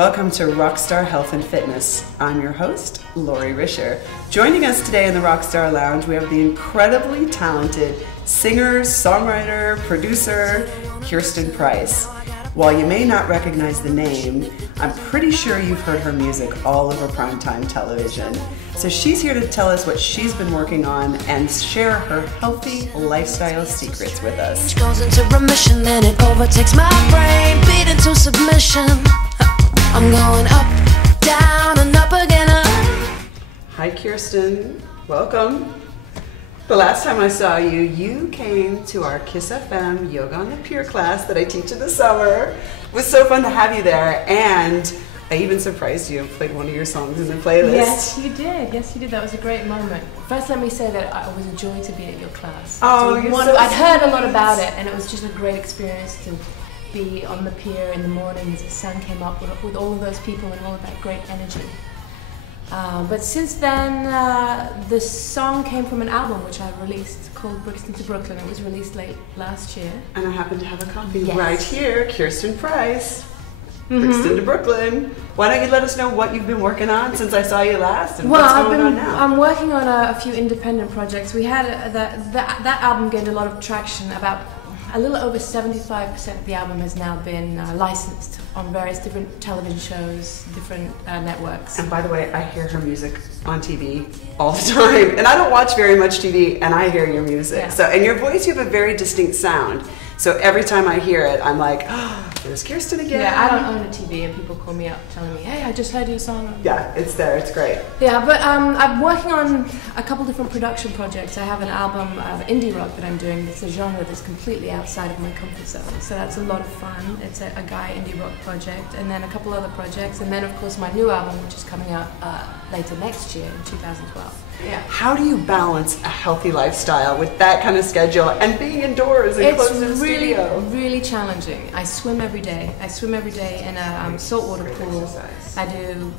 welcome to Rockstar Health and Fitness. I'm your host, Lori Rischer. Joining us today in the Rockstar Lounge, we have the incredibly talented singer, songwriter, producer, Kirsten Price. While you may not recognize the name, I'm pretty sure you've heard her music all over primetime television. So she's here to tell us what she's been working on and share her healthy lifestyle secrets with us. Goes into remission, then it overtakes my brain, beat into submission. I'm going up, down, and up again. Hi Kirsten, welcome. The last time I saw you, you came to our KIIS-FM Yoga on the Pier class that I teach in the summer. It was so fun to have you there, and I even surprised you and played one of your songs in the playlist. Yes, you did. Yes, you did. That was a great moment. First, let me say that it was a joy to be at your class. Oh, I'd heard a lot about it, and it was just a great experience to be on the pier in the mornings. The sun came up with all of those people and all of that great energy. But since then, the song came from an album which I released called Brixton to Brooklyn. It was released late last year. And I happen to have a copy Yes. right here, Kirsten Price, Brixton to Brooklyn. Why don't you let us know what you've been working on since I saw you last and what's going on now? I'm working on a few independent projects. We had that album gained a lot of traction. About a little over 75% of the album has now been licensed on various different television shows, different networks. And by the way, I hear her music on TV all the time. And I don't watch very much TV, and I hear your music. Yeah. So, and your voice, you have a very distinct sound. So every time I hear it, I'm like, oh, there's Kirsten again. Yeah, I don't own a TV, and people call me up telling me, hey, I just heard your song. Yeah, it's there, it's great. Yeah, but I'm working on a couple different production projects. I have an album of indie rock that I'm doing. It's a genre that's completely outside of my comfort zone. So that's a lot of fun. It's a guy indie rock project, and then a couple other projects, and then of course my new album, which is coming out later next year in 2012. Yeah. How do you balance a healthy lifestyle with that kind of schedule and being indoors and close to the studio? It's really challenging. I swim every day. I swim every day in a saltwater pool. I do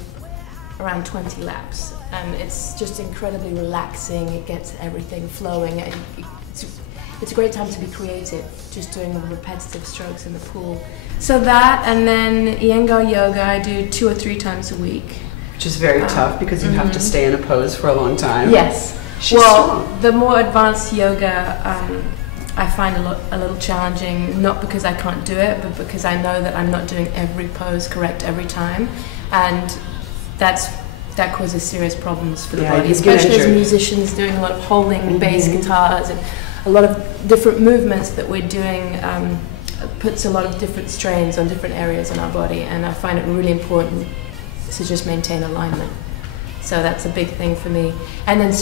around 20 laps, and it's just incredibly relaxing. It gets everything flowing, and it's a great time to be creative, just doing the repetitive strokes in the pool. So that, and then Iyengar yoga I do 2 or 3 times a week. Which is very tough because you have to stay in a pose for a long time. Yes. She's well, strong. The more advanced yoga I find a little challenging, not because I can't do it, but because I know that I'm not doing every pose correct every time, and that causes serious problems for the body, especially as musicians doing a lot of holding bass guitars and a lot of different movements that we're doing. Puts a lot of different strains on different areas in our body, and I find it really important to just maintain alignment. So that's a big thing for me. And then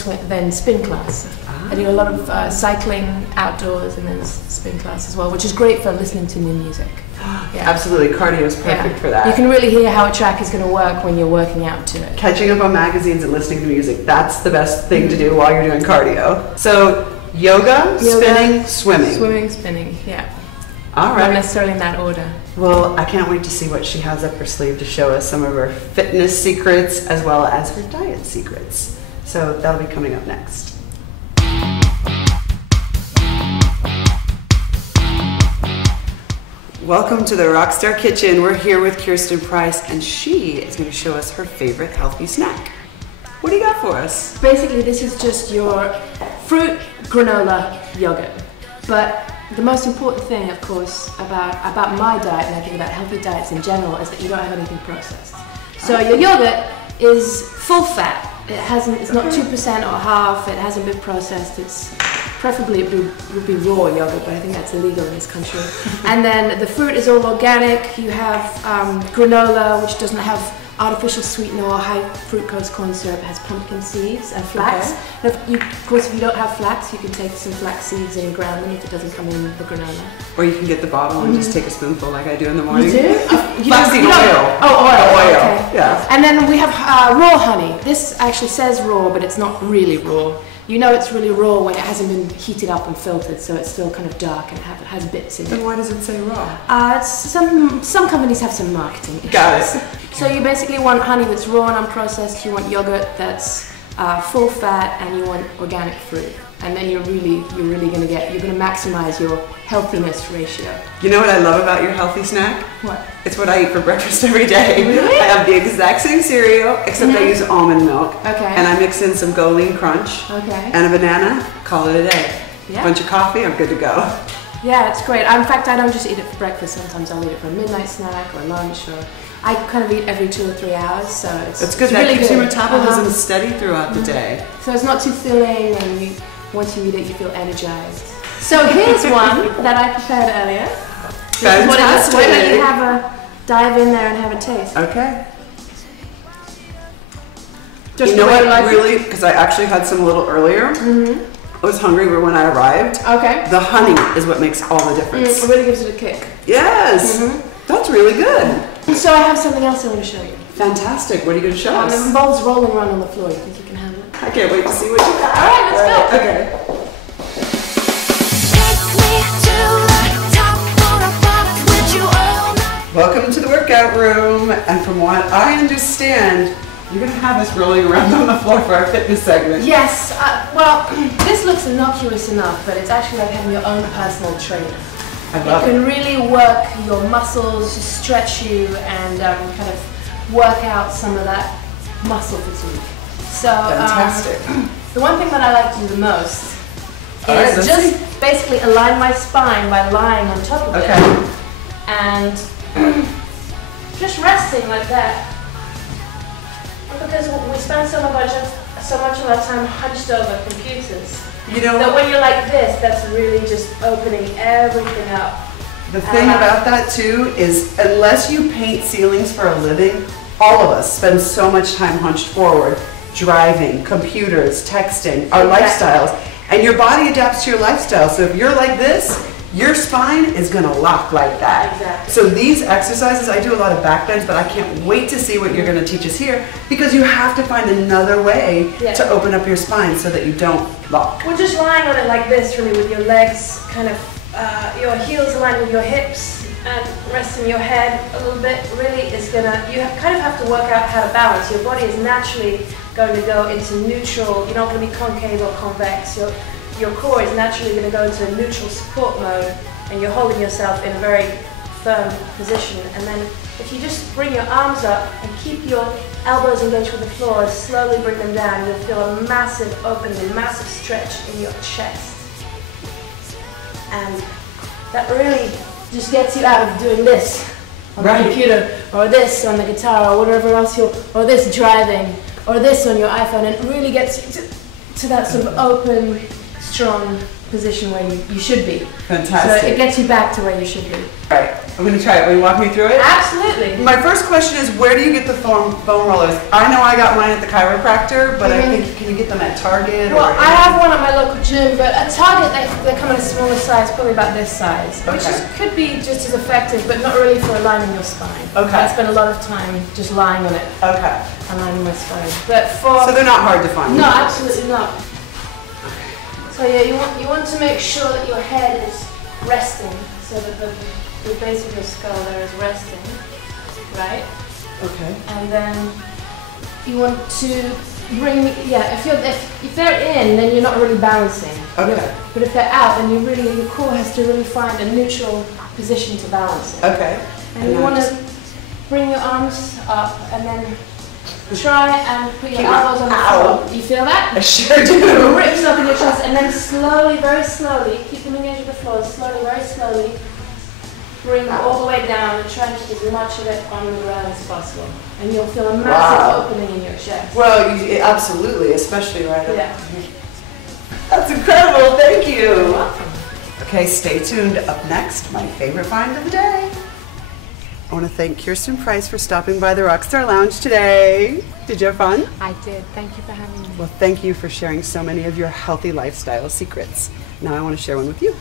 spin class. I do a lot of cycling outdoors and then spin class as well, which is great for listening to new music. Yeah. Absolutely, cardio is perfect for that. You can really hear how a track is going to work when you're working out to it. Catching up on magazines and listening to music, that's the best thing to do while you're doing cardio. So yoga, spinning, swimming. Swimming, spinning, yeah. All right. Not necessarily in that order. Well, I can't wait to see what she has up her sleeve to show us some of her fitness secrets as well as her diet secrets. So that'll be coming up next. Welcome to the Rockstar Kitchen. We're here with Kirsten Price, and she is going to show us her favorite healthy snack. What do you got for us? Basically, this is just your fruit granola yogurt. But the most important thing, of course, about my diet, and I think about healthy diets in general, is that you don't have anything processed. So your yogurt is full fat. It's not 2% or half. It hasn't been processed. It's preferably it would be raw yogurt, but I think that's illegal in this country. And then the fruit is all organic. You have granola, which doesn't have artificial sweetener or high fructose corn syrup. It has pumpkin seeds and flax. Okay. And of course, if you don't have flax, you can take some flax seeds and ground them if it doesn't come in the granola. Or you can get the bottle and just take a spoonful like I do in the morning. You do? Flaxseed oil. Oh, oil. Okay. Yeah. And then we have raw honey. This actually says raw, but it's not really raw. You know it's really raw when it hasn't been heated up and filtered, so it's still kind of dark and has bits in it. Then why does it say raw? Some companies have some marketing issues. Got it. So you basically want honey that's raw and unprocessed. You want yogurt that's full fat, and you want organic fruit. And then you're really going to maximize your healthiness ratio. You know what I love about your healthy snack? What? It's what I eat for breakfast every day. Really? I have the exact same cereal, except I use almond milk. Okay. And I mix in some Golean Crunch. Okay. And a banana, call it a day. Yeah. Bunch of coffee, I'm good to go. Yeah, it's great. In fact, I don't just eat it for breakfast. Sometimes I'll eat it for a midnight snack or lunch, or I kind of eat every 2 or 3 hours. So it's good. That really keeps good. your metabolism steady throughout the day. So it's not too filling, and once you eat it, you feel energized. So here's one that I prepared earlier. Fantastic. Why don't you have a dive in there and have a taste? Okay. Just you know the way what? you like Really, because I actually had some a little earlier. I was hungry when I arrived. Okay. The honey is what makes all the difference. It really gives it a kick. Yes. That's really good. So I have something else I want to show you. Fantastic. What are you going to show It us? involves rolling around on the floor. You think you can handle it? I can't wait to see what you got. All right, let's go. Okay. Take me to the top, wanna rock with you all night. Welcome to the workout room. And from what I understand, you're going to have us rolling around on the floor for our fitness segment. Yes. Well, this looks innocuous enough, but it's actually like having your own personal trainer. I love It it. can really work your muscles, stretch you, and kind of work out some of that muscle fatigue. So Fantastic. the one thing that I like to do the most All right, is let's just basically align my spine by lying on top of it and just resting like that. Because we spend so much of our time hunched over computers. You know, That when you're like this, that's really just opening everything up. the thing about that too is unless you paint ceilings for a living, all of us spend so much time hunched forward, driving, computers, texting, our lifestyles, and your body adapts to your lifestyle. So if you're like this, your spine is gonna lock like that. Exactly. So these exercises, I do a lot of back bends, but I can't wait to see what you're gonna teach us here, because you have to find another way to open up your spine so that you don't lock. We're just lying on it like this, really, with your legs kind of, your heels aligned with your hips, and resting your head a little bit. Really is gonna, you kind of have to work out how to balance. Your body is naturally going to go into neutral. You're not going to be concave or convex. Your core is naturally going to go into a neutral support mode, and you're holding yourself in a very firm position. And then if you just bring your arms up and keep your elbows engaged with the floor, slowly bring them down, you'll feel a massive opening, a massive stretch in your chest. And that really just gets you out of doing this on the computer, or this on the guitar, or whatever else or this driving, or this on your iPhone, and it really gets you to that sort of open, strong position where you should be. Fantastic. So it gets you back to where you should be. All right, I'm gonna try it. Will you walk me through it? Absolutely. My first question is, where do you get the foam rollers? I know I got mine at the chiropractor, but I think, can you get them at Target? Well, or I have one at my local gym, but at Target they come in a smaller size, probably about this size, which could be just as effective, but not really for aligning your spine. Okay. I spend a lot of time just lying on it, Okay. aligning my spine. But for So they're not hard to find? no, absolutely not. So yeah, you want to make sure that your head is resting, so that the base of your skull there is resting, right? Okay. And then you want to bring, if they're in, then you're not really balancing. Okay. But if they're out, then your core has to really find a neutral position to balance it. Okay. And you want to bring your arms up and then try and put your elbows on the floor. You feel that? I sure do. Rips up in your chest, and then slowly, very slowly, keep them engaged with the floor, slowly, very slowly, bring them all the way down and try and keep as much of it on the ground as possible. And you'll feel a massive opening in your chest. Well, absolutely, especially right up. Yeah. That's incredible, thank you. You're welcome. Okay, stay tuned. Up next, my favorite find of the day. I want to thank Kirsten Price for stopping by the Rockstar Lounge today. Did you have fun? I did. Thank you for having me. Well, thank you for sharing so many of your healthy lifestyle secrets. Now I want to share one with you.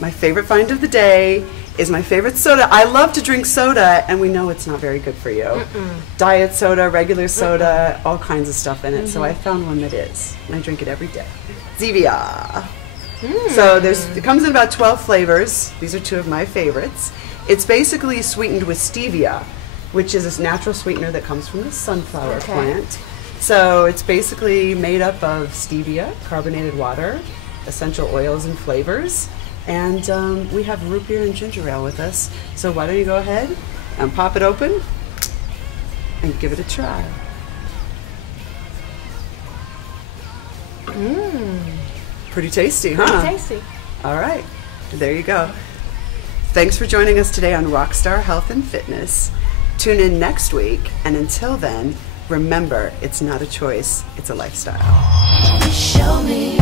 My favorite find of the day is my favorite soda. I love to drink soda, and we know it's not very good for you. Diet soda, regular soda, all kinds of stuff in it. So I found one that is, and I drink it every day. Zevia. So it comes in about 12 flavors. These are two of my favorites. It's basically sweetened with stevia, which is this natural sweetener that comes from the sunflower plant. So it's basically made up of stevia, carbonated water, essential oils and flavors, and we have root beer and ginger ale with us. So why don't you go ahead and pop it open and give it a try. Pretty tasty, huh? Pretty tasty. All right, there you go. Thanks for joining us today on Rockstar Health and Fitness. Tune in next week, and until then, remember, it's not a choice, it's a lifestyle. Show me